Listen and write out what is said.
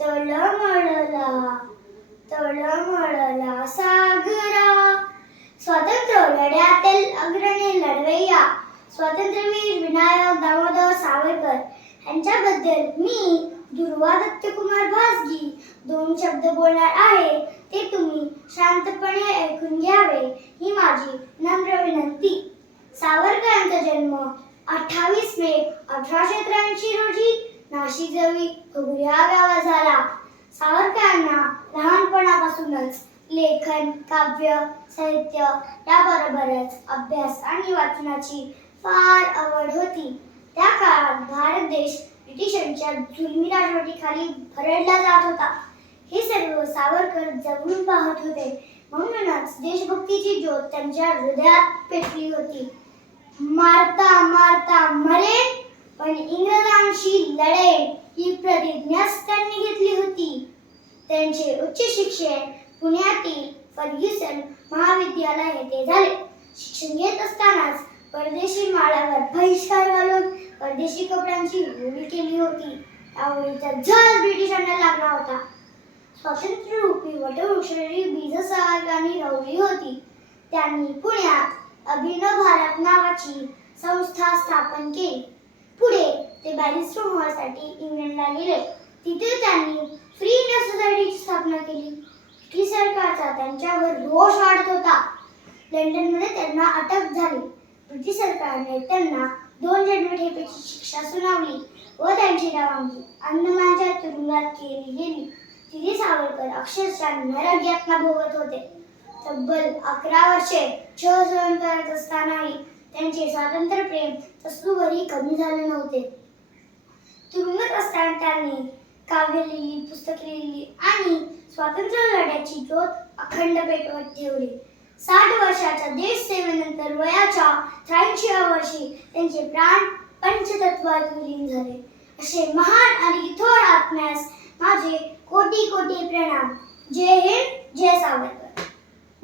तळमळला तळमळला सागरा. स्वातंत्र्य लढ्यातील अग्रणी लढवय्या स्वातंत्र्यवीर विनायक दामोदर सावरकर. यांच्याबद्दल मी दुर्वा दत्तकुमार भासगी दोन शब्द बोलणार आहे. शांतपणे ऐकून घ्यावे ही माझी नम्र विनंती. सावरकरांचा जन्म अठ्ठावीस मे अठराशे त्र्याऐंशी रोजी नाशिक जवळ या गावात झाला. सावरकरांना लहानपणापासूनच लेखन काव्य साहित्य याबरोबरच अभ्यास आणि वाचनाची फार आवड होती. त्या काळात भारत देश ब्रिटिशांच्या जुलमी राजवटीखाली भरडला जात होता. सावरकर जवळून पाहत होते. म्हणूनच देशभक्तीची ज्योत त्यांच्या हृदयात पेटली होती. मारता मारता मरे पण इंग्रजांशी लढे ही प्रतिज्ञाच त्यांनी घेतली होती. त्यांचे उच्च शिक्षण पुण्यातील फर्ग्युसन महाविद्यालय येथे झाले. शिक्षण घेत असतानाच परदेशी माळावर बहिष्कार घालून परदेशी कपड्यांची होळी केली होती. त्यावेळीचा झळ ब्रिटिशांना लागला होता. स्वातंत्र्य रूपी वटवृक्षाची बीज सावरकरांनी लावली होती. त्यांनी पुण्यात अभिनव भारत नावाची संस्था स्थापन केली. पुढे ते बॅरिस्टर होण्यासाठी इंग्लंडला गेले. तिथे त्यांनी फ्री इंडिया सोसायटीची स्थापना केली. ब्रिटिश सरकारचा त्यांच्यावर रोष वाढत होता. लंडनमध्ये त्यांना अटक झाली. ब्रिटिश सरकारने त्यांना दोन जन्मठेपेची शिक्षा सुनावली व त्यांची रवानगी अंदमानच्या तुरुंगात केली गेली. तिथे सावरकर. अक्षरशः नरक भोगत होते. तब्बल अकरा वर्षे छळ सहन करत असतानाही त्यांचे स्वातंत्र्य प्रेम तसलूवरही कमी झाले नव्हते. तुरुंगात असताना त्यांनी काव्य लिहिली पुस्तके लिहिली आणि स्वातंत्र्य लढ्याची ज्योत अखंड पेटवत ठेवली. साठ वर्षाच्या देश सेवेनंतर वयाच्या त्र्याऐंशीव्या वर्षी त्यांचे प्राण पंचतत्वात विलीन झाले. असे महान आणि थोर आत्म्यास माझे कोटी कोटी प्रणाम. जय हिंद जय सावरकर.